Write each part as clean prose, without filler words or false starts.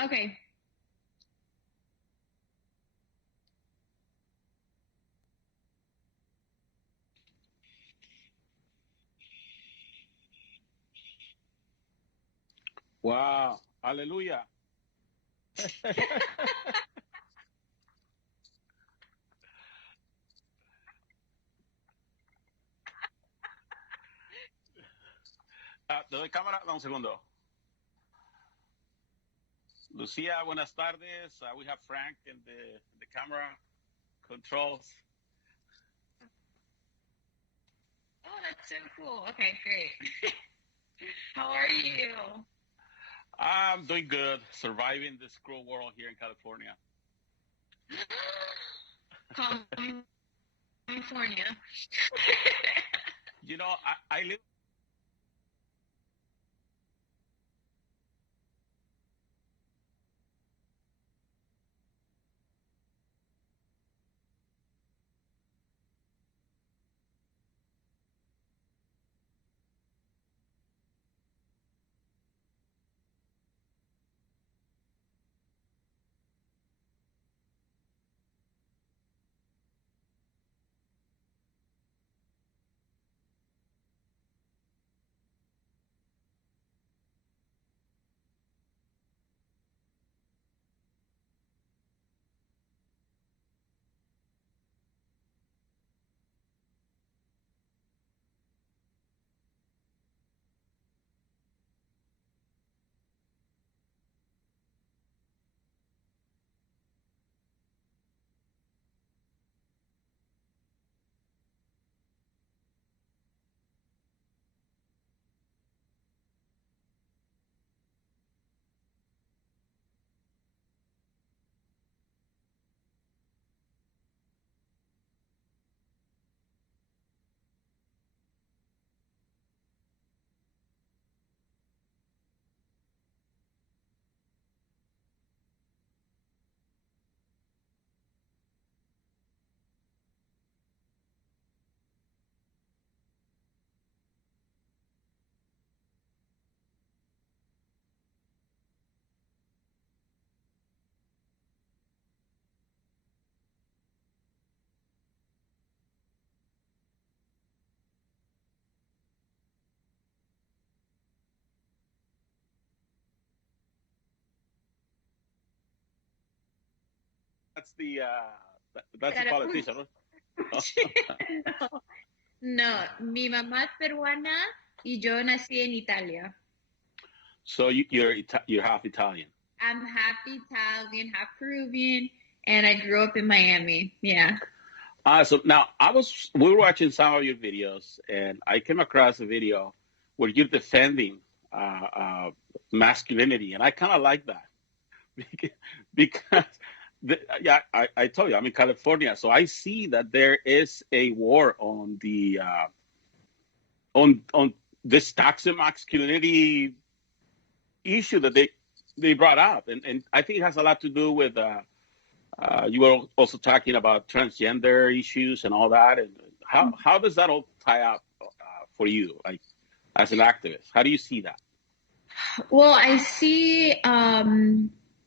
Okay. Wow. Hallelujah. Te doy cámara, dame un segundo. Lucia, buenas tardes. We have Frank in the camera controls. Oh, that's so cool. Okay, great. How are you? I'm doing good, surviving this cruel world here in California. California. I live. That's the politician, right? No, no, mi mamá es peruana y yo nací en Italia. So you're half Italian. I'm half Italian, half Peruvian, and I grew up in Miami. Yeah. So now we were watching some of your videos, and I came across a video where you're defending masculinity, and I kind of like that because yeah, I told you I'm in California, so I see that there is a war on the on this toxic masculinity issue that they brought up, and I think it has a lot to do with you were also talking about transgender issues and all that, and how does that all tie up for you, like as an activist? How do you see that? Well, I see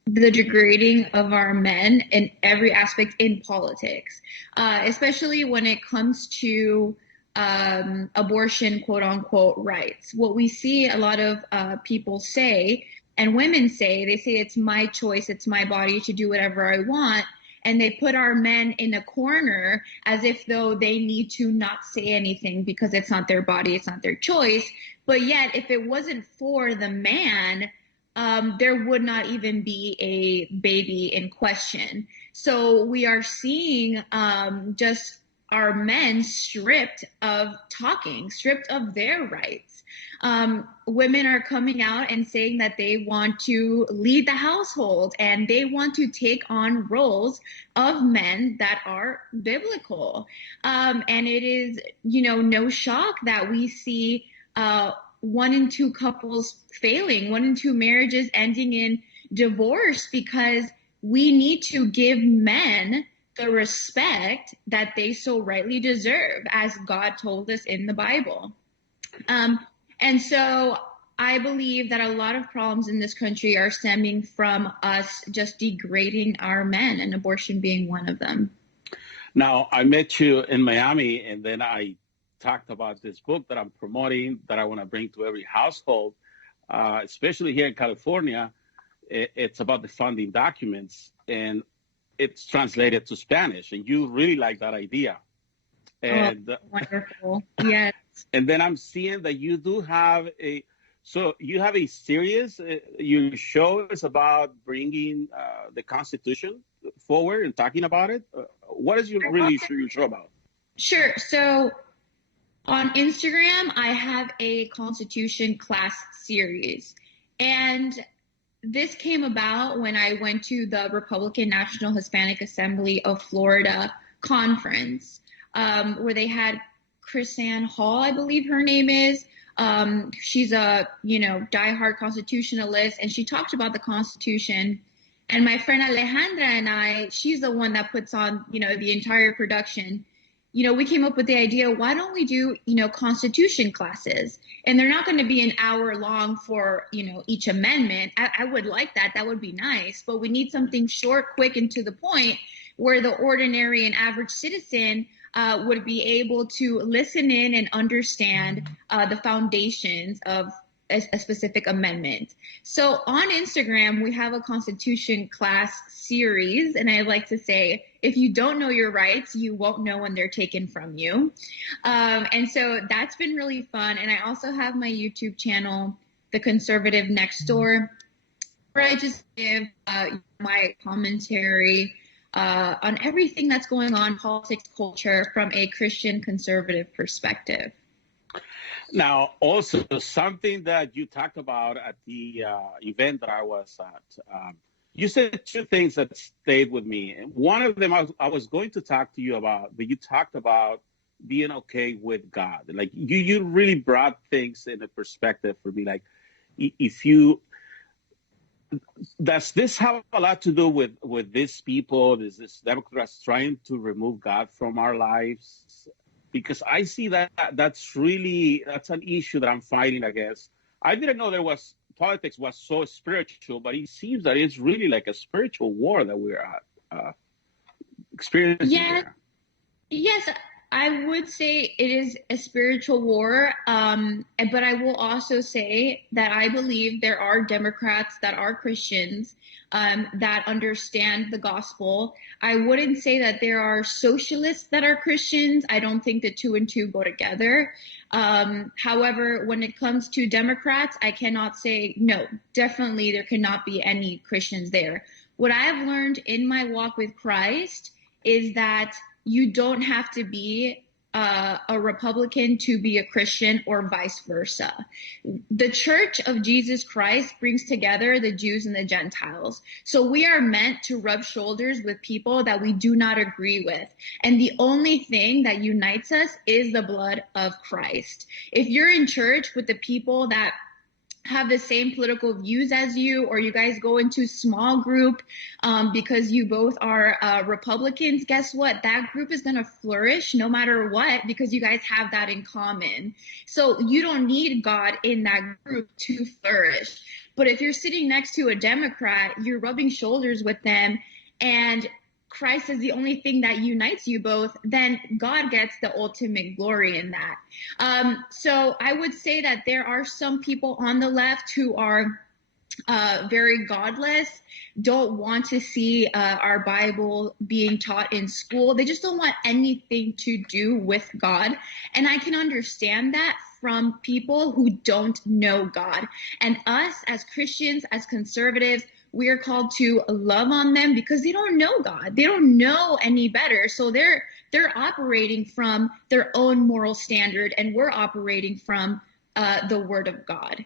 the degrading of our men in every aspect in politics, especially when it comes to abortion, quote unquote, rights. What we see a lot of people say, and women say, they say it's my choice, it's my body to do whatever I want. And they put our men in a corner as if though they need to not say anything because it's not their body, it's not their choice. But yet, if it wasn't for the man, there would not even be a baby in question. So we are seeing just our men stripped of talking, stripped of their rights. Women are coming out and saying that they want to lead the household and they want to take on roles of men that are biblical. And it is, no shock that we see one in two couples failing, one in two marriages ending in divorce because we need to give men the respect that they so rightly deserve, as God told us in the Bible. Um, and so I believe that a lot of problems in this country are stemming from us just degrading our men, and abortion being one of them. Now, I met you in Miami, and then I talked about this book that I'm promoting that I want to bring to every household, especially here in California. It's about the founding documents, and it's translated to Spanish. And you really like that idea. Oh, And wonderful. Yes. and then I'm seeing that you do have so you have a series. Your show is about bringing the Constitution forward and talking about it. What is your show about? Sure. So on Instagram, I have a Constitution class series. And this came about when I went to the Republican National Hispanic Assembly of Florida conference, where they had Chrisanne Hall, I believe her name is. She's a, diehard constitutionalist, and she talked about the Constitution. And my friend Alejandra and I, she's the one that puts on, the entire production. We came up with the idea, why don't we do, Constitution classes? And they're not going to be an hour long for, each amendment. I would like that. That would be nice. But we need something short, quick, and to the point where the ordinary and average citizen would be able to listen in and understand the foundations of a specific amendment. So on Instagram, we have a Constitution class series. And I like to say, if you don't know your rights, you won't know when they're taken from you. And so that's been really fun. And I also have my YouTube channel, The Conservative Next Door, where I just give my commentary on everything that's going on, politics, culture, from a Christian conservative perspective. Now, also something that you talked about at the event that I was at, you said two things that stayed with me. And one of them I was going to talk to you about, but you talked about being okay with God. Like you really brought things in a perspective for me. Like if you, does this have a lot to do with these people, this Democrats trying to remove God from our lives? Because I see that's an issue that I'm fighting against. I didn't know politics was so spiritual, but it seems that it's really like a spiritual war that we're experiencing here. Yes, I would say it is a spiritual war. But I will also say that I believe there are Democrats that are Christians that understand the gospel. I wouldn't say that there are socialists that are Christians. I don't think the two and two go together. However, when it comes to Democrats, I cannot say no, definitely there cannot be any Christians there. What I've learned in my walk with Christ is that you don't have to be a Republican to be a Christian, or vice versa. The Church of Jesus Christ brings together the Jews and the Gentiles. So we are meant to rub shoulders with people that we do not agree with. And the only thing that unites us is the blood of Christ. If you're in church with the people that have the same political views as you, or you guys go into small group because you both are Republicans, guess what? That group is going to flourish no matter what, because you guys have that in common. So you don't need God in that group to flourish. But if you're sitting next to a Democrat, you're rubbing shoulders with them, and Christ is the only thing that unites you both, then God gets the ultimate glory in that. So I would say that there are some people on the left who are very godless, don't want to see our Bible being taught in school. They just don't want anything to do with God. And I can understand that from people who don't know God. And us as Christians, as conservatives, we are called to love on them because they don't know God. They don't know any better. So they're operating from their own moral standard, and we're operating from the Word of God.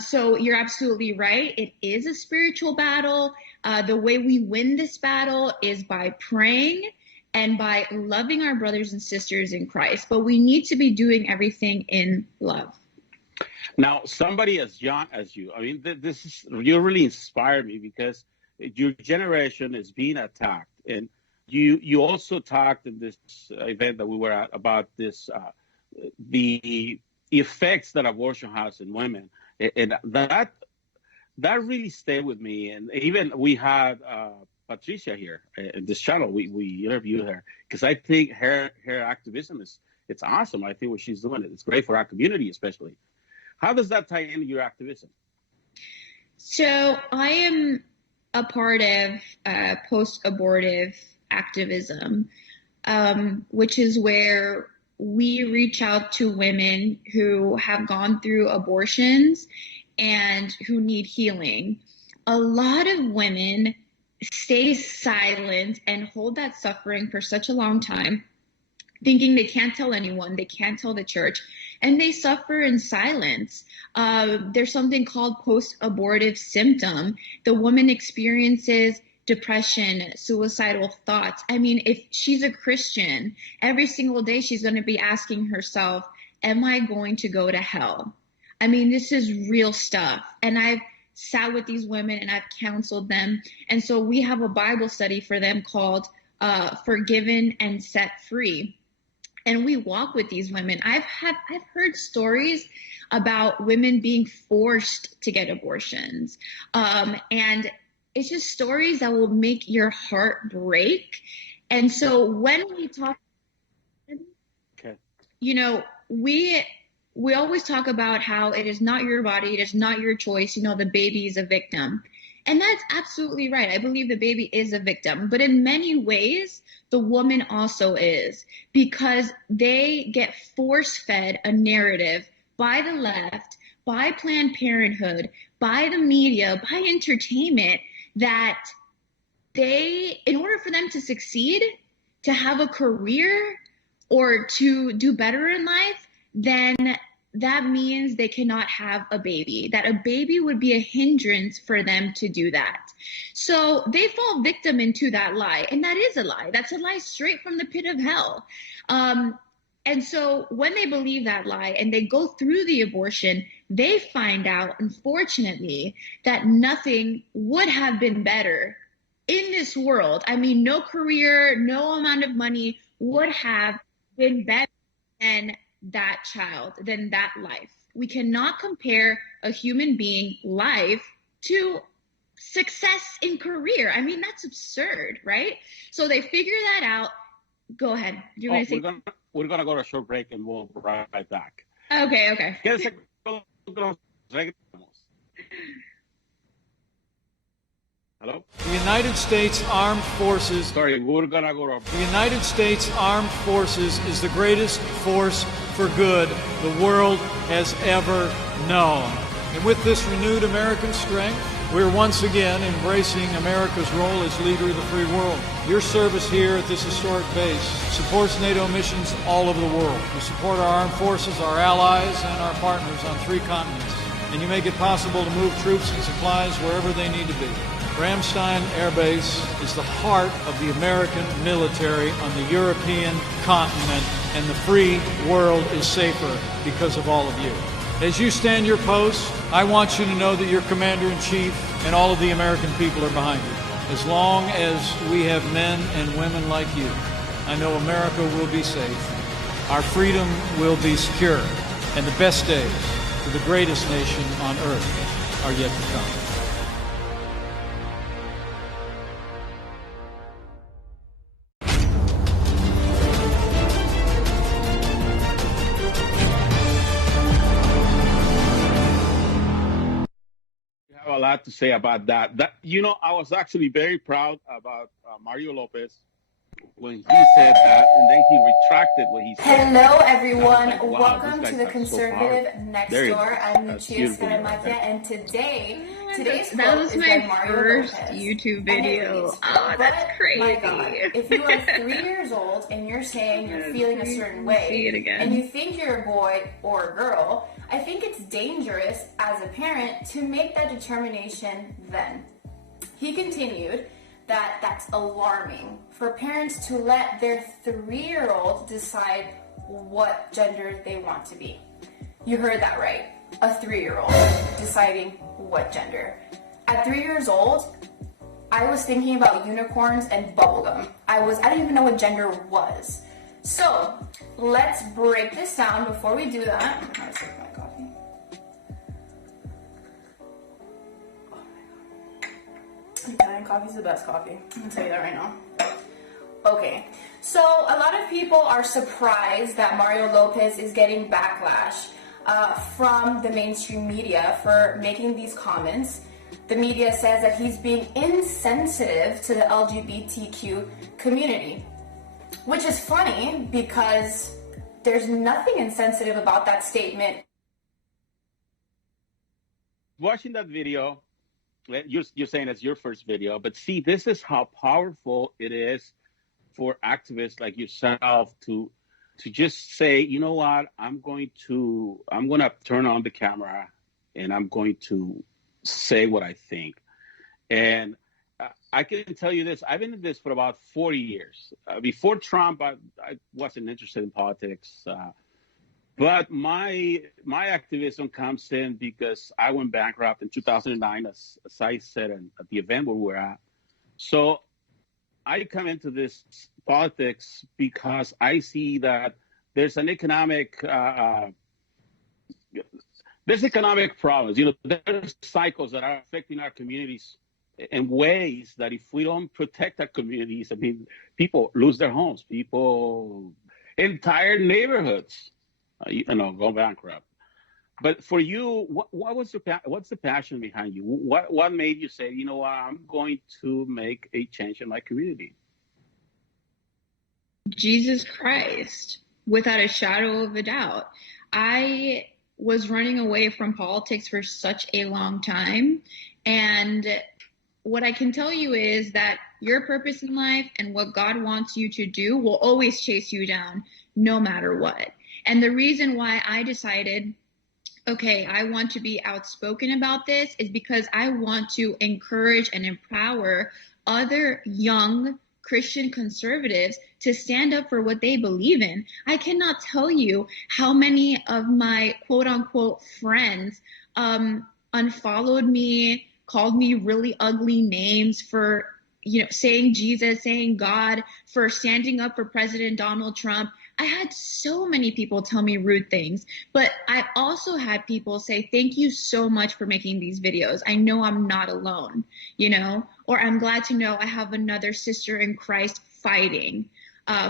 So you're absolutely right. It is a spiritual battle. The way we win this battle is by praying and by loving our brothers and sisters in Christ. But we need to be doing everything in love. Now, somebody as young as you, I mean, you really inspired me, because your generation is being attacked. And you also talked in this event that we were at about this, the effects that abortion has in women, and that really stayed with me. And even we had Patricia here in this channel. We interviewed her because I think her activism it's awesome. I think what she's doing it's great for our community, especially. How does that tie into your activism? So I am a part of post-abortive activism, which is where we reach out to women who have gone through abortions and who need healing. A lot of women stay silent and hold that suffering for such a long time, thinking they can't tell anyone, they can't tell the church, and they suffer in silence. There's something called post-abortive symptom. The woman experiences depression, suicidal thoughts. I mean, if she's a Christian, every single day she's going to be asking herself, am I going to go to hell? I mean, this is real stuff. And I've sat with these women and I've counseled them. And so we have a Bible study for them called Forgiven and Set Free. And we walk with these women. I've heard stories about women being forced to get abortions. And it's just stories that will make your heart break. And so when we talk, okay, you know, we always talk about how it is not your body, it is not your choice. You know, the baby is a victim. And that's absolutely right. I believe the baby is a victim. But in many ways, the woman also is, because they get force-fed a narrative by the left, by Planned Parenthood, by the media, by entertainment, that they, in order for them to succeed, to have a career or to do better in life, then that means they cannot have a baby, that a baby would be a hindrance for them to do that. So they fall victim into that lie. And that is a lie. That's a lie straight from the pit of hell. And so when they believe that lie and they go through the abortion, they find out, unfortunately, that nothing would have been better in this world. I mean, no career, no amount of money would have been better than that child, than that life. We cannot compare a human being life to success in career. I mean, that's absurd, right? So they figure that out. Go ahead. Do you want to say? We're gonna go to a short break and we'll be right back. Okay. Hello? The United States Armed Forces. Sorry, we're gonna go to. The United States Armed Forces is the greatest force for good the world has ever known. And with this renewed American strength, we're once again embracing America's role as leader of the free world. Your service here at this historic base supports NATO missions all over the world. You support our armed forces, our allies, and our partners on 3 continents. And you make it possible to move troops and supplies wherever they need to be. Ramstein Air Base is the heart of the American military on the European continent, and the free world is safer because of all of you. As you stand your post, I want you to know that your Commander-in-Chief and all of the American people are behind you. As long as we have men and women like you, I know America will be safe, our freedom will be secure, and the best days for the greatest nation on earth are yet to come. A lot to say about that. I was actually very proud about Mario Lopez when he said that, and then he retracted what he said. Hello, everyone. Like, wow, welcome to the Conservative Next Door. I'm Lucia, Scatamacchia, and today's that was my first Lopez. YouTube video. Oh, that's crazy. My God, if you are 3 years old and you're saying you're feeling a certain way, and you think you're a boy or a girl, I think it's dangerous as a parent to make that determination then. He continued that that's alarming for parents to let their 3-year-old decide what gender they want to be. You heard that right. A 3-year-old deciding what gender. At 3 years old, I was thinking about unicorns and bubblegum. I didn't even know what gender was. So let's break this down. Before we do that, I'm going to sip my coffee. Oh my God. Italian coffee is the best coffee. I'm going to tell you that right now. Okay, so a lot of people are surprised that Mario Lopez is getting backlash from the mainstream media for making these comments. The media says that he's being insensitive to the LGBTQ community, which is funny because there's nothing insensitive about that statement. Watching that video, you're saying it's your first video, but see, this is how powerful it is for activists like yourself to just say, you know what, I'm going to turn on the camera and I'm going to say what I think. And I can tell you this, I've been in this for about 40 years. Before Trump, I wasn't interested in politics. But my activism comes in because I went bankrupt in 2009, as I said at the event where we're at. So I come into this politics because I see that there's an economic problems. You know, there's cycles that are affecting our communities in ways that if we don't protect our communities, I mean, people lose their homes, entire neighborhoods, go bankrupt. But for you, what's the passion behind you? What made you say, you know what, I'm going to make a change in my community? Jesus Christ, without a shadow of a doubt. I was running away from politics for such a long time. And what I can tell you is that your purpose in life and what God wants you to do will always chase you down no matter what. And the reason why I decided, okay, I want to be outspoken about this is because I want to encourage and empower other young Christian conservatives to stand up for what they believe in. I cannot tell you how many of my quote unquote friends unfollowed me, called me really ugly names for, saying Jesus, saying God, for standing up for President Donald Trump. I had so many people tell me rude things, but I also had people say, thank you so much for making these videos. I know I'm not alone, or I'm glad to know I have another sister in Christ fighting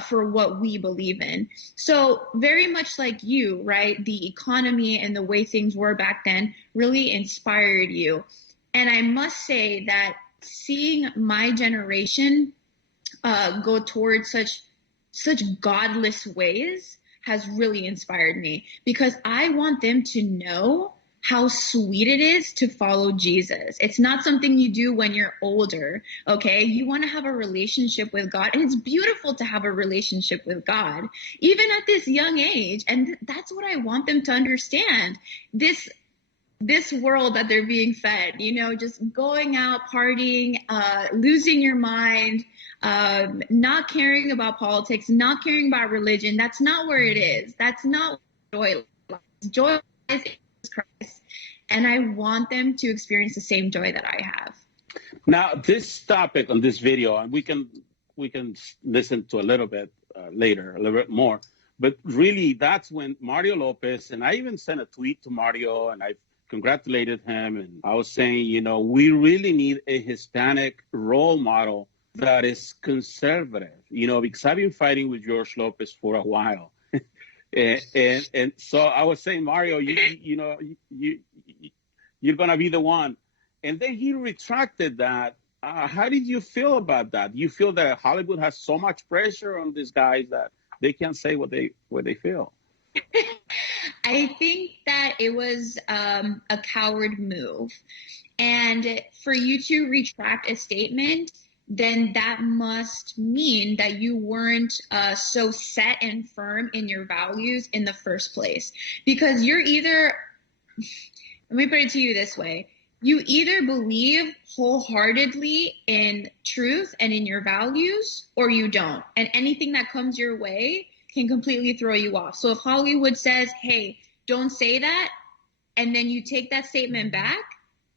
for what we believe in. So very much like you, right? The economy and the way things were back then really inspired you. And I must say that seeing my generation go towards such godless ways has really inspired me, because I want them to know how sweet it is to follow Jesus. It's not something you do when you're older, okay? You want to have a relationship with God, and it's beautiful to have a relationship with God, even at this young age. And that's what I want them to understand. This world that they're being fed, just going out, partying, losing your mind, not caring about politics, not caring about religion. That's not where it is. That's not joy lies. Joy lies in Jesus Christ. And I want them to experience the same joy that I have. Now, this topic on this video, and we can listen to a little bit later, a little bit more. But really, that's when Mario Lopez, and I even sent a tweet to Mario, and I congratulated him. And I was saying, we really need a Hispanic role model that is conservative, because I've been fighting with George Lopez for a while. and so I was saying, Mario, you're going to be the one. And then he retracted that. How did you feel about that? Do you feel that Hollywood has so much pressure on these guys that they can't say what they feel? I think that it was a coward move. And for you to retract a statement, then that must mean that you weren't so set and firm in your values in the first place. Because you're either, let me put it to you this way, you either believe wholeheartedly in truth and in your values, or you don't. And anything that comes your way can completely throw you off. So if Hollywood says, hey, don't say that, and then you take that statement back,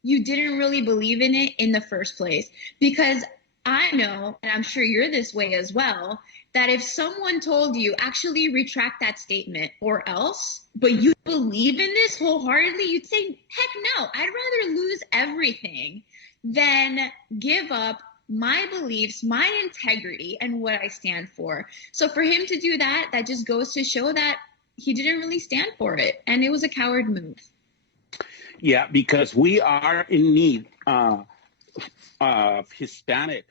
you didn't really believe in it in the first place. Because I know, and I'm sure you're this way as well, that if someone told you, actually retract that statement or else, but you believe in this wholeheartedly, you'd say, heck no, I'd rather lose everything than give up my beliefs, my integrity, and what I stand for. So for him to do that, that just goes to show that he didn't really stand for it. And it was a coward move. Yeah, because we are in need of Hispanic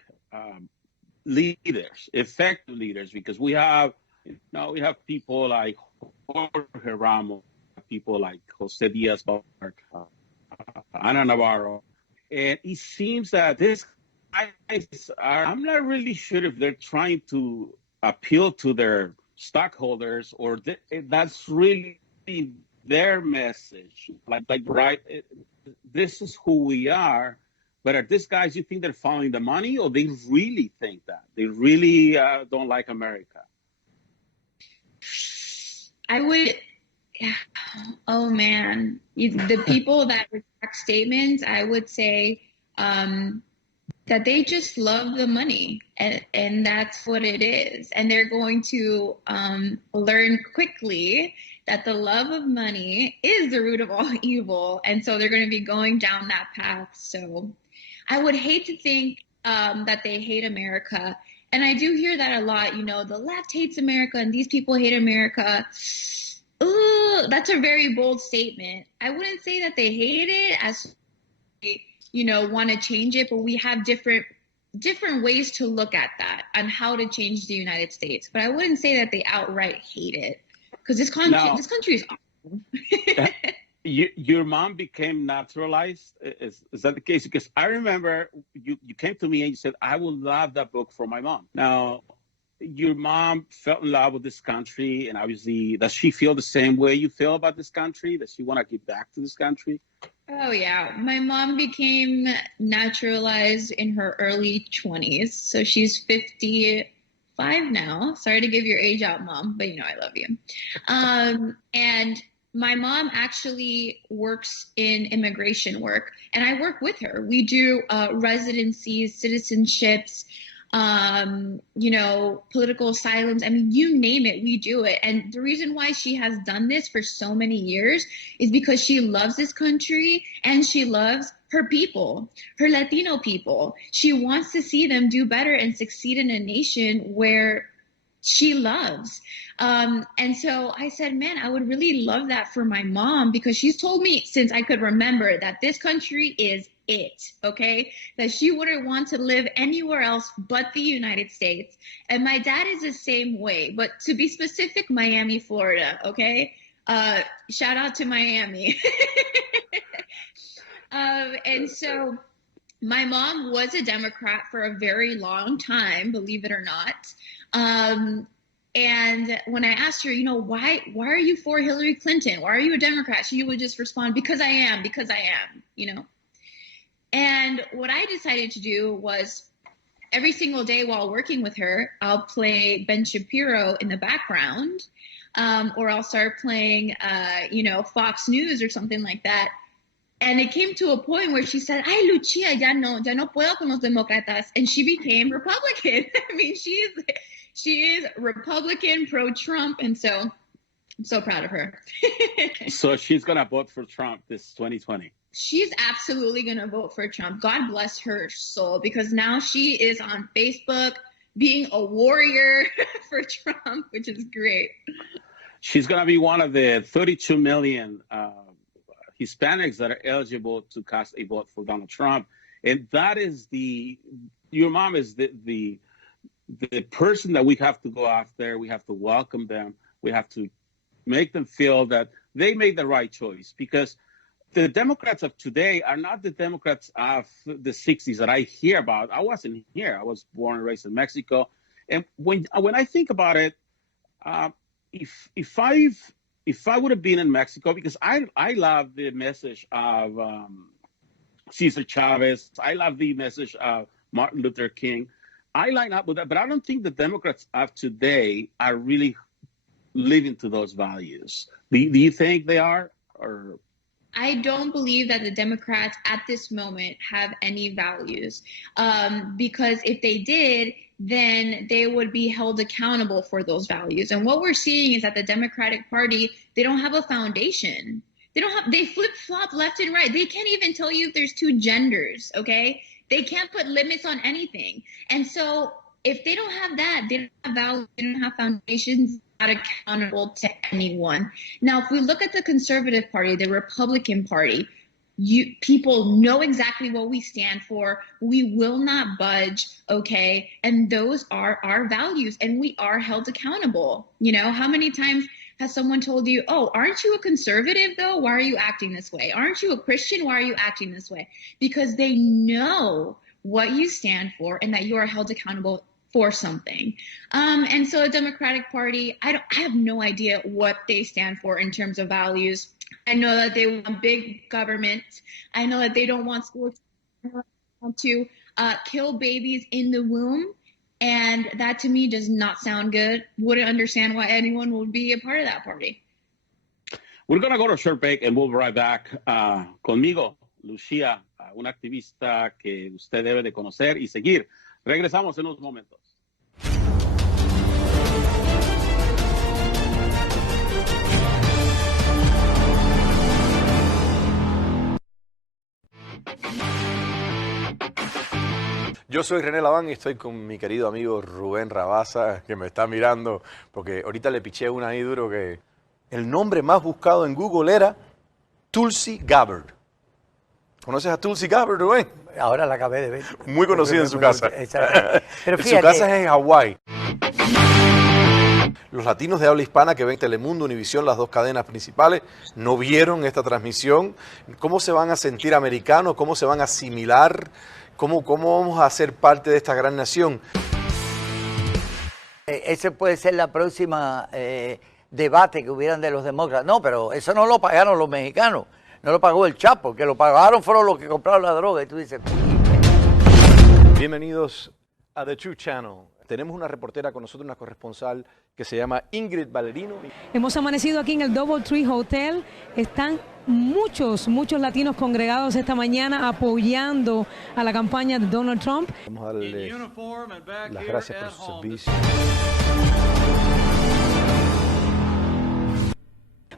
leaders, effective leaders, because we have people like Jorge Ramos, people like Jose Diaz-Balart, Ana Navarro, and it seems that these guys I'm not really sure if they're trying to appeal to their stockholders or that's really their message. This is who we are. But are these guys, you think they're following the money, or they really think that? They really don't like America? I would, oh man, the people that retract statements, I would say that they just love the money, and that's what it is. And they're going to learn quickly that the love of money is the root of all evil. And so they're going to be going down that path. So I would hate to think that they hate America. And I do hear that a lot, the left hates America and these people hate America. Ooh, that's a very bold statement. I wouldn't say that they hate it as they, want to change it, but we have different ways to look at that and how to change the United States. But I wouldn't say that they outright hate it, because this country is awesome. Your mom became naturalized. Is that the case? Because I remember you came to me and you said, I would love that book for my mom. Now, your mom fell in love with this country, and obviously, does she feel the same way you feel about this country? Does she want to give back to this country? Oh, yeah. My mom became naturalized in her early 20s. So she's 55 now. Sorry to give your age out, Mom, but I love you. And my mom actually works in immigration work, and I work with her. We do residencies, citizenships, political asylums. I mean, you name it, we do it. And the reason why she has done this for so many years is because she loves this country and she loves her people, her Latino people. She wants to see them do better and succeed in a nation where she loves. And so I said, man, I would really love that for my mom, because she's told me since I could remember that this country is it, okay? That she wouldn't want to live anywhere else but the United States. And my dad is the same way, but to be specific, Miami, Florida, okay? Shout out to Miami. And so my mom was a Democrat for a very long time, believe it or not. And when I asked her, why are you for Hillary Clinton? Why are you a Democrat? She would just respond, because I am, And what I decided to do was every single day while working with her, I'll play Ben Shapiro in the background, or I'll start playing, Fox News or something like that. And it came to a point where she said, "Ay, Lucia, ya no puedo con los demócratas," and she became Republican. I mean, she is Republican, pro-Trump, and so I'm so proud of her. So she's gonna vote for Trump this 2020. She's absolutely gonna vote for Trump. God bless her soul, because now she is on Facebook being a warrior for Trump, which is great. She's gonna be one of the 32 million Hispanics that are eligible to cast a vote for Donald Trump. And that is your mom is the person that we have to go after. We have to welcome them. We have to make them feel that they made the right choice, because the Democrats of today are not the Democrats of the 60s that I hear about. I wasn't here. I was born and raised in Mexico. And when I think about it, if I would have been in Mexico, because I love the message of Cesar Chavez, I love the message of Martin Luther King, I line up with that, but I don't think the Democrats of today are really living to those values. Do you think they are? Or I don't believe that the Democrats at this moment have any values, because if they did, then they would be held accountable for those values. And what we're seeing is that the Democratic Party, they don't have a foundation. They flip-flop left and right. They can't even tell you if there's two genders, okay? They can't put limits on anything. And so if they don't have that, they don't have values, they don't have foundations, not accountable to anyone. Now, if we look at the Conservative Party, the Republican Party, people know exactly what we stand for. We will not budge, okay? And those are our values, and we are held accountable. You know, how many times has someone told you, oh, aren't you a conservative though? Why are you acting this way? Aren't you a Christian? Why are you acting this way? Because they know what you stand for and that you are held accountable for something. And so the Democratic Party, I have no idea what they stand for in terms of values. I know that they want big government. I know that they don't want schools to kill babies in the womb. And that to me does not sound good. Wouldn't understand why anyone would be a part of that party. We're going to go to a short break and we'll be right back. Conmigo, Lucia, una activista que usted debe de conocer y seguir. Regresamos en unos momentos. Yo soy René Laván y estoy con mi querido amigo Rubén Rabasa, que me está mirando, porque ahorita le piché una ahí duro que el nombre más buscado en Google era Tulsi Gabbard. ¿Conoces a Tulsi Gabbard, Rubén? Ahora la acabé de ver. Muy conocida en su casa. Pero fíjate, su casa es en Hawái. Los latinos de habla hispana que ven Telemundo, Univisión, las dos cadenas principales, no vieron esta transmisión. ¿Cómo se van a sentir americanos? ¿Cómo se van a asimilar? ¿Cómo vamos a ser parte de esta gran nación? Ese puede ser la próxima debate que hubieran de los demócratas. No, pero eso no lo pagaron los mexicanos. No lo pagó el Chapo. Que lo pagaron fueron los que compraron la droga. Y tú dices... Bienvenidos a The True Channel. Tenemos una reportera con nosotros, una corresponsal que se llama Ingrid Valerino. Hemos amanecido aquí en el Doubletree Hotel. Están muchos latinos congregados esta mañana apoyando a la campaña de Donald Trump. Vamos a darle las gracias por su servicio.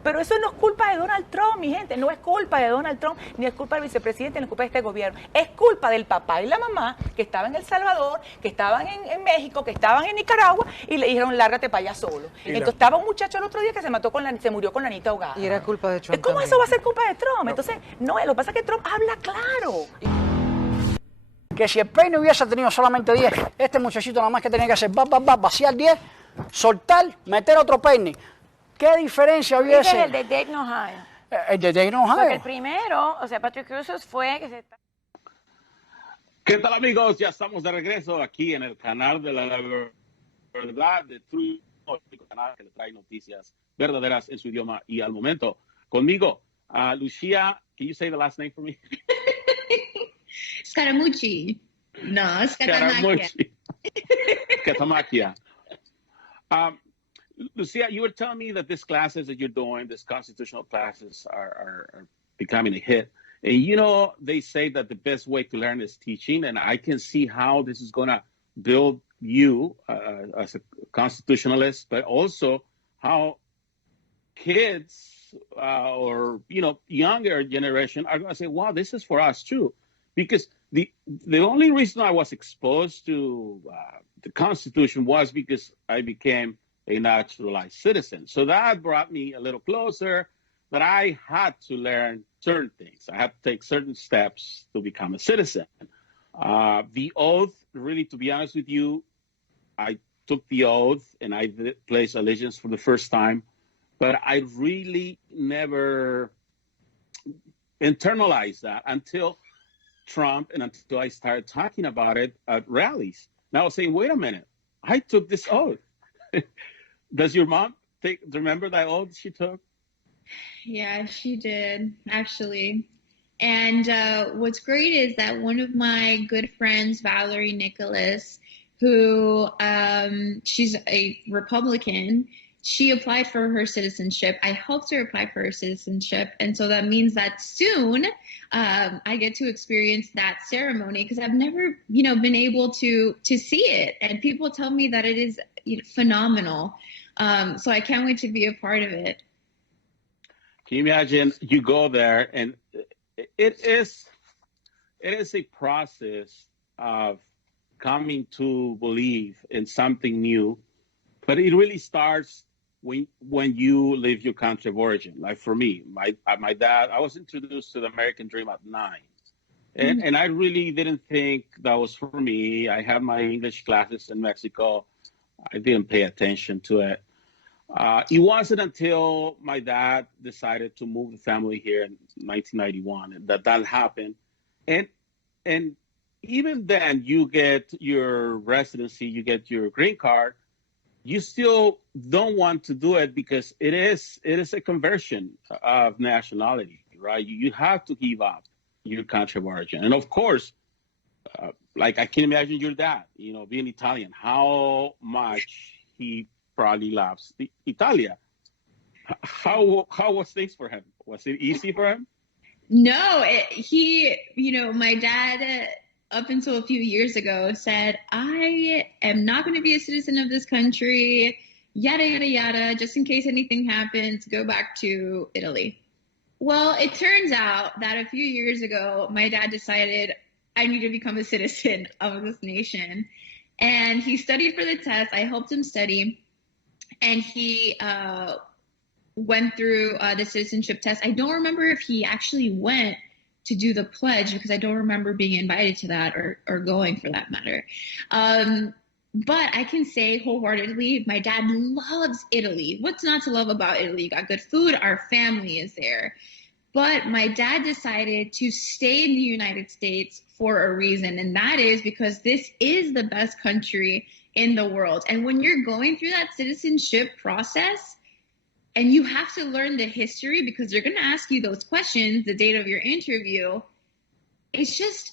Pero eso no es culpa de Donald Trump, mi gente, no es culpa de Donald Trump, ni es culpa del vicepresidente, ni es culpa de este gobierno. Es culpa del papá y la mamá que estaban en El Salvador, que estaban en México, que estaban en Nicaragua y le dijeron, lárgate para allá solo. Entonces estaba un muchacho el otro día que se murió con la anita ahogada. Y era culpa de Trump. ¿Cómo también? eso va a ser culpa de Trump? No. Entonces, no, lo que pasa es que Trump habla claro. Que si el peine hubiese tenido solamente 10, este muchachito nada más que tenía que hacer vaciar 10, soltar, meter otro peine. ¿Qué diferencia hubiese? El de Dayton, Ohio. El de Dayton, Ohio. Porque el primero, o sea, Patrick Cruz fue que se... ¿Qué tal, amigos? Ya estamos de regreso aquí en el canal de la verdad de True, el canal que le trae noticias verdaderas en su idioma y al momento. Conmigo, Lucia, can you say the last name for me? Scatamacchia. No, Scatamacchia. Scatamacchia. Lucia, you were telling me that these classes that you're doing, these constitutional classes, are becoming a hit. And, you know, they say that the best way to learn is teaching. And I can see how this is going to build you as a constitutionalist, but also how kids or, you know, younger generation are going to say, wow, this is for us too. Because the only reason I was exposed to the Constitution was because I became a naturalized citizen. So that brought me a little closer, but I had to learn certain things. I had to take certain steps to become a citizen. The oath, really, to be honest with you, I took the oath and I pledged allegiance for the first time, but I really never internalized that until Trump and until I started talking about it at rallies. And I was saying, wait a minute, I took this oath. Does your mom remember that oath she took? Yeah, she did, actually. And what's great is that one of my good friends, Valerie Nicholas, who she's a Republican, she applied for her citizenship. I helped her apply for her citizenship. And so that means that soon I get to experience that ceremony because I've never, been able to see it. And people tell me that it is phenomenal. So I can't wait to be a part of it. Can you imagine you go there and it is a process of coming to believe in something new, but it really starts when you leave your country of origin. Like for me, my dad, I was introduced to the American dream at 9. And I really didn't think that was for me. I had my English classes in Mexico. I didn't pay attention to it. It wasn't until my dad decided to move the family here in 1991 that happened. And even then, you get your residency, you get your green card. You still don't want to do it because it is a conversion of nationality, right? You have to give up your country of origin. And of course, like I can imagine your dad, being Italian, how much he probably loves Italia. How was things for him? Was it easy for him? No, my dad, up until a few years ago, said, I am not going to be a citizen of this country, yada, yada, yada, just in case anything happens, go back to Italy. Well, it turns out that a few years ago, my dad decided I need to become a citizen of this nation. And he studied for the test. I helped him study. And he went through the citizenship test. I don't remember if he actually went to do the pledge because I don't remember being invited to that or going for that matter. But I can say wholeheartedly, my dad loves Italy. What's not to love about Italy? You got good food. Our family is there. But my dad decided to stay in the United States for a reason. And that is because this is the best country in the world. And when you're going through that citizenship process, and you have to learn the history because they're going to ask you those questions the date of your interview. It's just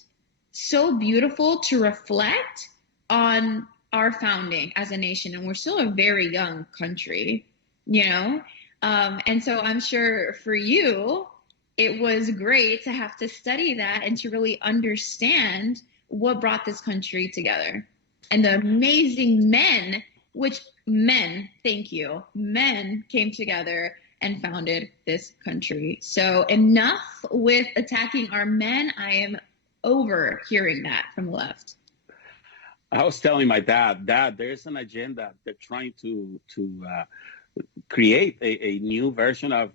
so beautiful to reflect on our founding as a nation. And we're still a very young country, And so I'm sure for you, it was great to have to study that and to really understand what brought this country together. And the amazing men, thank you, men came together and founded this country. So enough with attacking our men. I am over hearing that from the left. I was telling my dad, there's an agenda. They're trying to create a new version of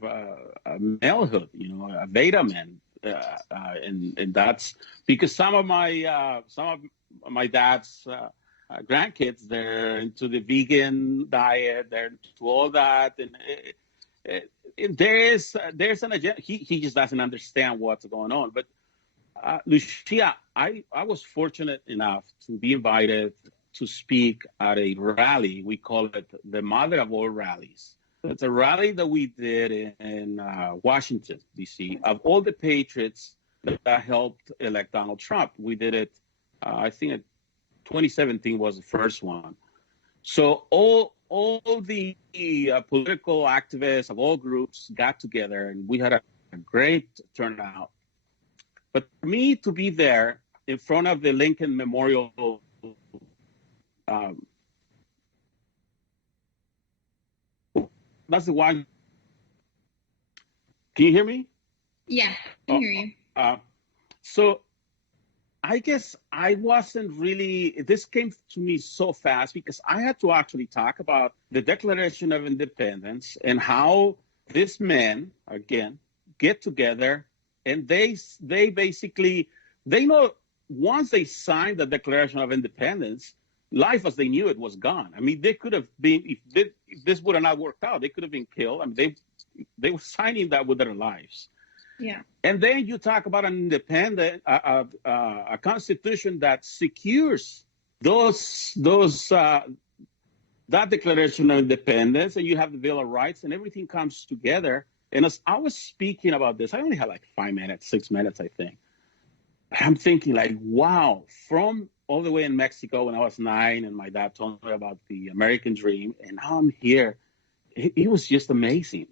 malehood, a beta man. And that's because some of my dad's grandkids, they're into the vegan diet, they're into all that, and there's an agenda. He just doesn't understand what's going on. But Lucia, I was fortunate enough to be invited to speak at a rally. We call it the mother of all rallies. It's a rally that we did in Washington, D.C. of all the patriots that helped elect Donald Trump. We did it, I think, 2017 was the first one. So all the political activists of all groups got together, and we had a great turnout. But for me to be there in front of the Lincoln Memorial, that's the one. Can you hear me? Yeah, I can hear you. So I guess I wasn't really, this came to me so fast because I had to actually talk about the Declaration of Independence and how these men, again, get together and they basically, they know once they signed the Declaration of Independence, life as they knew it was gone. I mean, they could have been, if this would have not worked out, they could have been killed. I mean, they were signing that with their lives. Yeah. And then you talk about an independent, a constitution that secures that Declaration of Independence, and you have the Bill of Rights, and everything comes together. And as I was speaking about this, I only had like 5 minutes, 6 minutes, I think. I'm thinking like, wow, from all the way in Mexico when I was 9, and my dad told me about the American dream, and now I'm here it was just amazing.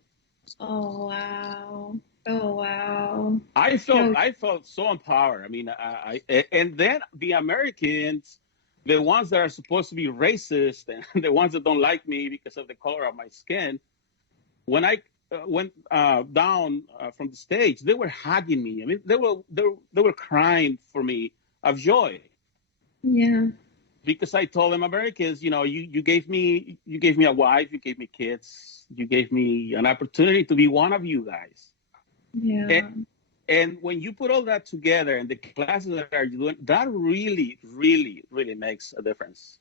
Oh wow! Oh wow! I felt so empowered. I mean, and then the Americans, the ones that are supposed to be racist and the ones that don't like me because of the color of my skin, when I went down from the stage, they were hugging me. I mean, they were crying for me of joy. Yeah. Because I told them, Americans, you gave me a wife, you gave me kids, you gave me an opportunity to be one of you guys. Yeah. And when you put all that together and the classes that are doing, that really, really, really makes a difference.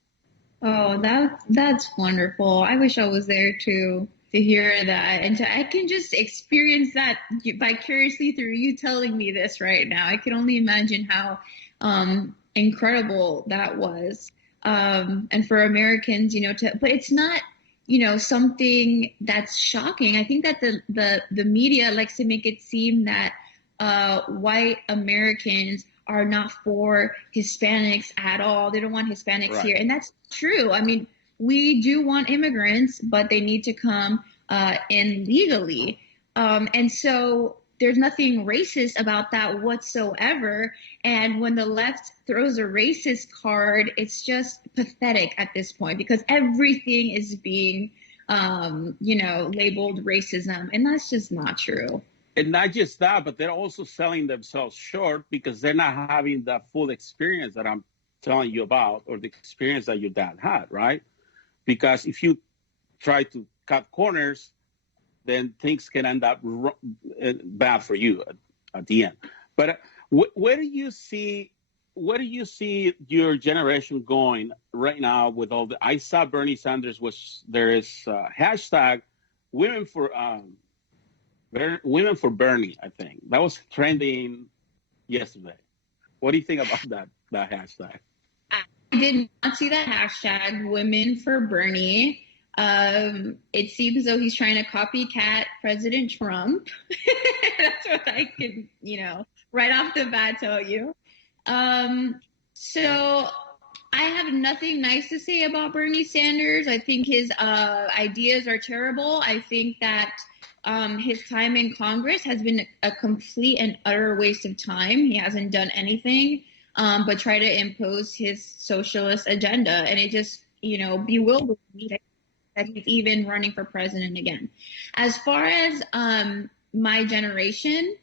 Oh, that's wonderful. I wish I was there to hear that, and I can just experience that vicariously through you telling me this right now. I can only imagine how incredible that was. And for Americans, but it's not, something that's shocking. I think that the media likes to make it seem that white Americans are not for Hispanics at all. They don't want Hispanics here. And that's true. I mean, we do want immigrants, but they need to come in legally. And so there's nothing racist about that whatsoever. And when the left throws a racist card, it's just pathetic at this point because everything is being, labeled racism. And that's just not true. And not just that, but they're also selling themselves short because they're not having the full experience that I'm telling you about or the experience that your dad had, right? Because if you try to cut corners, then things can end up bad for you at the end. But where do you see your generation going right now with all the? I saw Bernie Sanders there is hashtag women for Bernie. I think that was trending yesterday. What do you think about that hashtag? I did not see that hashtag women for Bernie. It seems as though he's trying to copycat President Trump. That's what I can, right off the bat tell you. So I have nothing nice to say about Bernie Sanders. I think his ideas are terrible. I think that his time in Congress has been a complete and utter waste of time. He hasn't done anything but try to impose his socialist agenda. And it just, bewilders me that he's even running for president again. As far as my generation,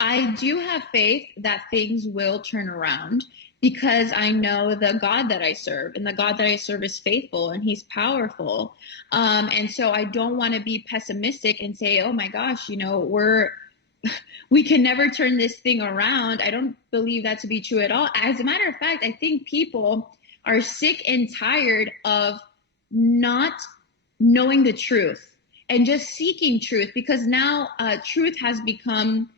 I do have faith that things will turn around because I know the God that I serve, and the God that I serve is faithful and he's powerful. And so I don't want to be pessimistic and say, oh my gosh, we can never turn this thing around. I don't believe that to be true at all. As a matter of fact, I think people are sick and tired of not knowing the truth and just seeking truth because now truth has become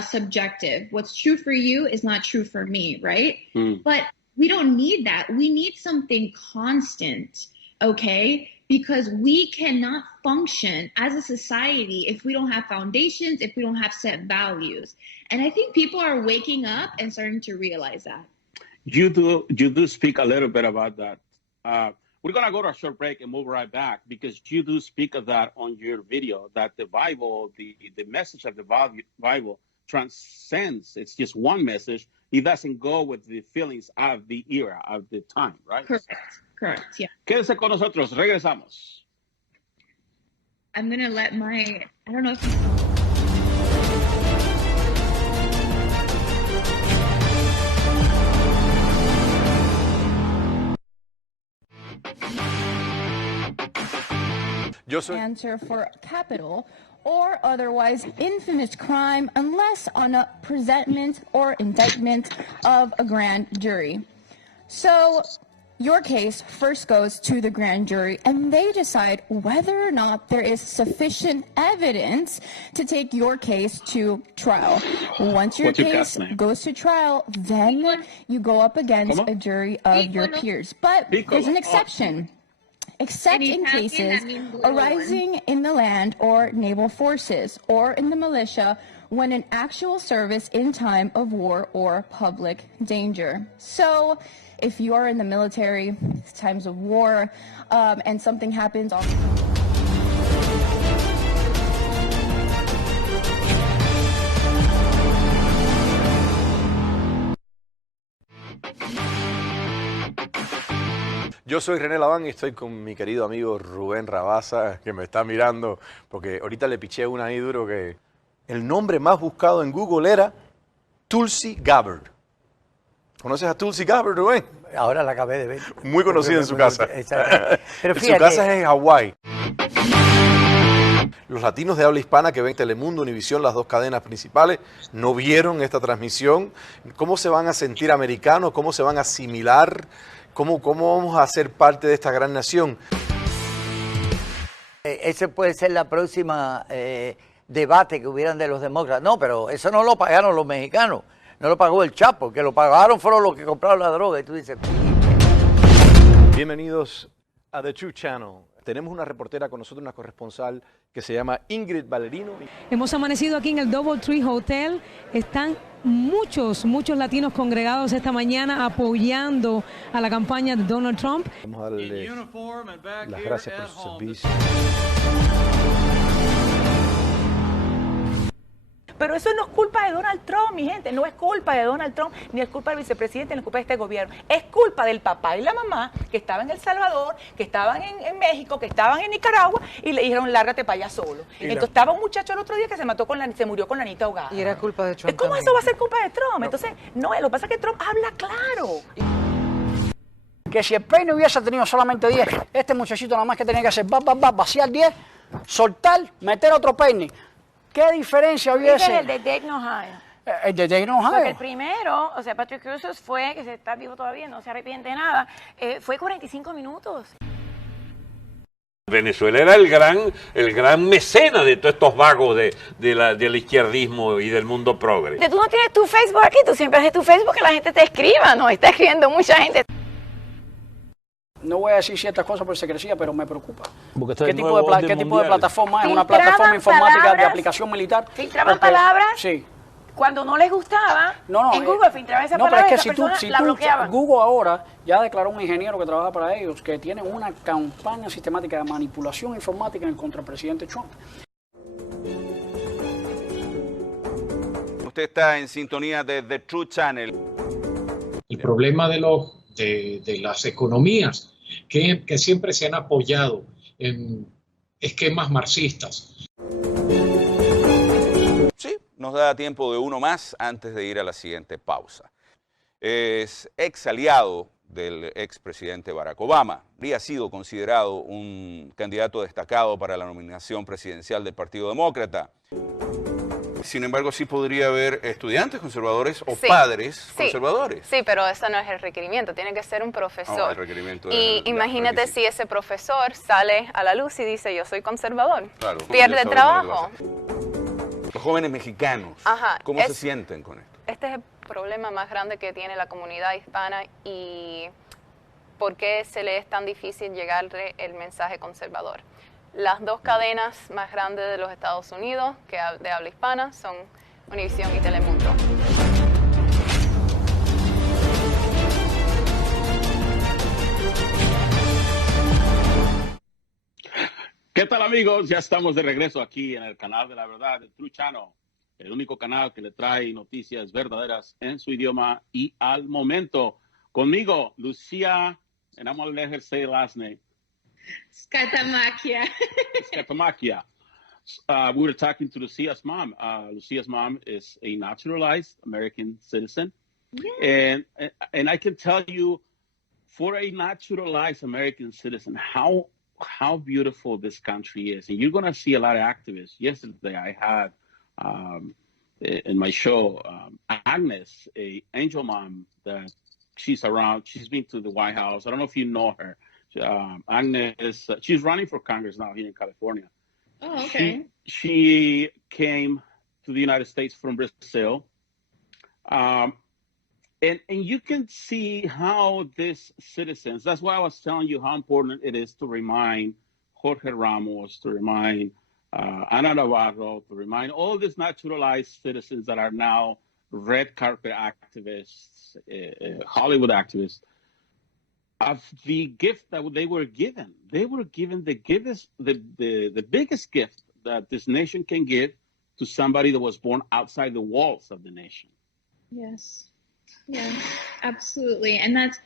subjective. What's true for you is not true for me, right? But we don't need that. We need something constant, okay? Because we cannot function as a society if we don't have foundations, if we don't have set values. And I think people are waking up and starting to realize that. You do speak a little bit about that. We're going to go to a short break and move right back because you do speak of that on your video, that the Bible, the message of the Bible transcends. It's just one message. It doesn't go with the feelings of the era, of the time, right? Correct, yeah. Quédese con nosotros. Regresamos. I'm going to let I don't know if answer for capital or otherwise infamous crime unless on a presentment or indictment of a grand jury. So your case first goes to the grand jury and they decide whether or not there is sufficient evidence to take your case to trial. Once your case goes to trial, then you go up against a jury of your peers. But there's an exception. Except in cases arising in the land or naval forces or in the militia when in actual service in time of war or public danger. So if you are in the military, times of war, and something happens on Yo soy René Laván y estoy con mi querido amigo Rubén Rabasa, que me está mirando, porque ahorita le piché una ahí duro que el nombre más buscado en Google era Tulsi Gabbard. ¿Conoces a Tulsi Gabbard, Rubén? Ahora la acabé de ver. Muy conocida en su casa. Pero Su casa es en Hawái. Los latinos de habla hispana que ven Telemundo, Univisión, las dos cadenas principales, no vieron esta transmisión. ¿Cómo se van a sentir americanos? ¿Cómo se van a asimilar? ¿Cómo vamos a ser parte de esta gran nación? Ese puede ser la próxima debate que hubieran de los demócratas. No, pero eso no lo pagaron los mexicanos. No lo pagó el Chapo. Que lo pagaron fueron los que compraron la droga. Y tú dices... Bienvenidos a The True Channel. Tenemos una reportera con nosotros, una corresponsal que se llama Ingrid Valerino. Hemos amanecido aquí en el Doubletree Hotel. Están muchos latinos congregados esta mañana apoyando a la campaña de Donald Trump. Vamos a darle las gracias por su servicio. Pero eso no es culpa de Donald Trump, mi gente. No es culpa de Donald Trump, ni es culpa del vicepresidente, ni es culpa de este gobierno. Es culpa del papá y la mamá que estaban en El Salvador, que estaban en México, que estaban en Nicaragua y le dijeron, lárgate para allá solo. Entonces estaba un muchacho el otro día que se murió con la anita ahogada. Y era culpa de Trump. ¿Cómo también. eso va a ser culpa de Trump? Entonces, no, lo que pasa es que Trump habla claro. Que si el peine hubiese tenido solamente 10, este muchachito nada más que tenía que hacer vaciar 10, soltar, meter otro peine. ¿Qué diferencia hubiese? El de Dayton, Ohio. El de Dayton, Ohio. Porque el primero, o sea, Patrick Cruz fue, que se está vivo todavía, no se arrepiente de nada, fue 45 minutos. Venezuela era el gran mecena de todos estos vagos del izquierdismo y del mundo progre. Tú no tienes tu Facebook aquí, tú siempre haces tu Facebook que la gente te escriba, ¿no? Está escribiendo mucha gente. No voy a decir ciertas cosas por secrecía, pero me preocupa. ¿Qué tipo de plataforma es? ¿Una plataforma informática de aplicación militar? Filtraban palabras. Sí. Cuando no les gustaba, en Google filtraban esa no, palabra pero es que y si la bloqueaban. Google ahora ya declaró un ingeniero que trabaja para ellos que tiene una campaña sistemática de manipulación informática en contra del presidente Trump. Usted está en sintonía de The True Channel. El problema de las economías que siempre se han apoyado en esquemas marxistas. Sí, nos da tiempo de uno más antes de ir a la siguiente pausa. Es ex aliado del expresidente Barack Obama. Habría sido considerado un candidato destacado para la nominación presidencial del Partido Demócrata. Sin embargo, sí podría haber estudiantes conservadores o padres conservadores. Sí, pero eso no es el requerimiento, tiene que ser un profesor. El requerimiento y imagínate si ese profesor sale a la luz y dice yo soy conservador, claro, pierde trabajo. Los jóvenes mexicanos, ¿cómo se sienten con esto? Este es el problema más grande que tiene la comunidad hispana y por qué se le es tan difícil llegarle el mensaje conservador. Las dos cadenas más grandes de los Estados Unidos de habla hispana son Univisión y Telemundo. ¿Qué tal, amigos? Ya estamos de regreso aquí en el canal de la verdad, el True Channel, el único canal que le trae noticias verdaderas en su idioma y al momento. Conmigo, Lucia, and I'm going to let her say the last name. Scatamacchia. Scatamacchia. We were talking to Lucia's mom. Lucia's mom is a naturalized American citizen. Yeah. And I can tell you, for a naturalized American citizen, how beautiful this country is. And you're going to see a lot of activists. Yesterday, I had in my show, Agnes, a angel mom that she's around. She's been to the White House. I don't know if you know her. Agnes, she's running for Congress now here in California. Oh, okay. She came to the United States from Brazil. And you can see how these citizens, that's why I was telling you how important it is to remind Jorge Ramos, to remind Ana Navarro, to remind all these naturalized citizens that are now red carpet activists, Hollywood activists, of the gift that they were given. They were given the biggest gift that this nation can give to somebody that was born outside the walls of the nation. Yes. Yes, absolutely. And that's,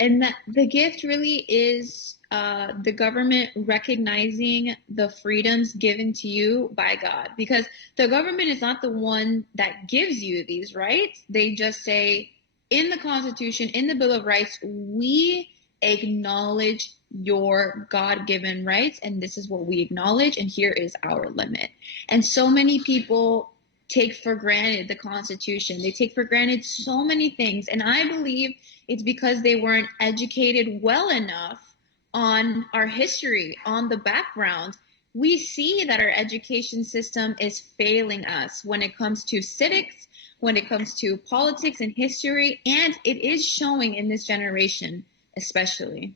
And that the gift really is the government recognizing the freedoms given to you by God, because the government is not the one that gives you these rights. They just say in the Constitution, in the Bill of Rights, we acknowledge your God-given rights, and this is what we acknowledge, and here is our limit. And so many people take for granted the Constitution. They take for granted so many things, and I believe it's because they weren't educated well enough on our history, on the background. We see that our education system is failing us when it comes to civics, when it comes to politics and history, and it is showing in this generation especially.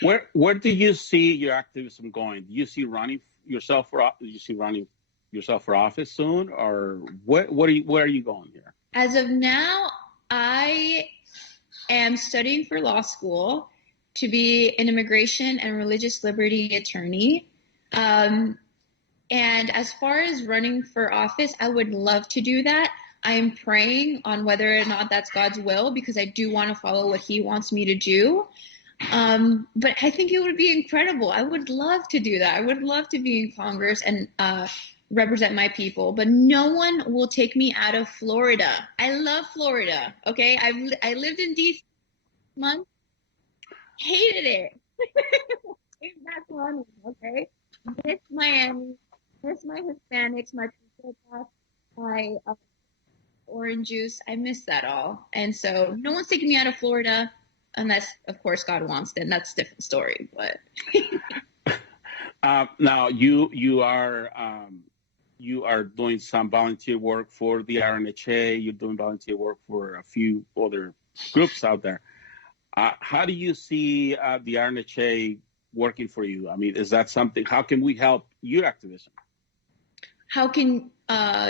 Where do you see your activism going? Do you see running yourself for office soon, or where are you going here? As of now, I am studying for law school to be an immigration and religious liberty attorney. And as far as running for office, I would love to do that. I am praying on whether or not that's God's will, because I do want to follow what he wants me to do. But I think it would be incredible. I would love to do that. I would love to be in Congress and represent my people, but no one will take me out of Florida. I love Florida. Okay. I lived in DC month, hated it. Came back running. Okay. Miss Miami, miss my Hispanics, my people, my orange juice. I miss that all. And so no one's taking me out of Florida unless, of course, God wants it. And that's a different story. But now you are doing some volunteer work for the RNHA. You're doing volunteer work for a few other groups out there. How do you see the RNHA working for you? I mean, is that something? How can we help your activism? How can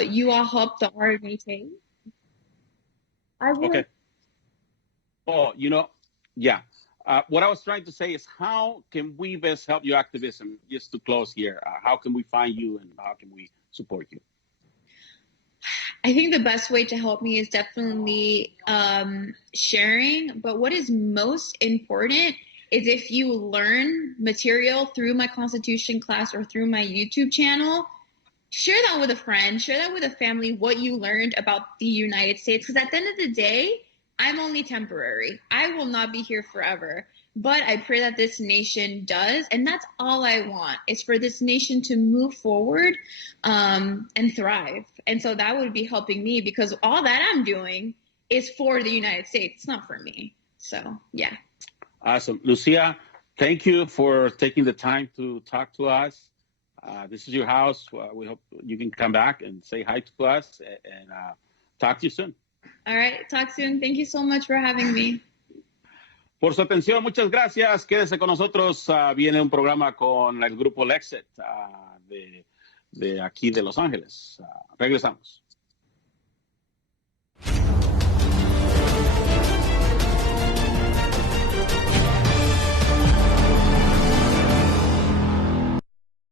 you all help the RNHA? Okay. Oh, yeah. What I was trying to say is, how can we best help your activism? Just to close here, how can we find you and how can we support you? I think the best way to help me is definitely sharing. But what is most important is if you learn material through my Constitution class or through my YouTube channel, share that with a friend, share that with a family, what you learned about the United States. Because at the end of the day, I'm only temporary. I will not be here forever. But I pray that this nation does. And that's all I want, is for this nation to move forward and thrive. And so that would be helping me, because all that I'm doing is for the United States. It's not for me. So, yeah. Awesome. Lucia, thank you for taking the time to talk to us. This is your house. We hope you can come back and say hi to us and talk to you soon. All right. Talk soon. Thank you so much for having me. Por su atención, muchas gracias. Quédese con nosotros. Viene un programa con el grupo Lexit de aquí de Los Ángeles. Regresamos.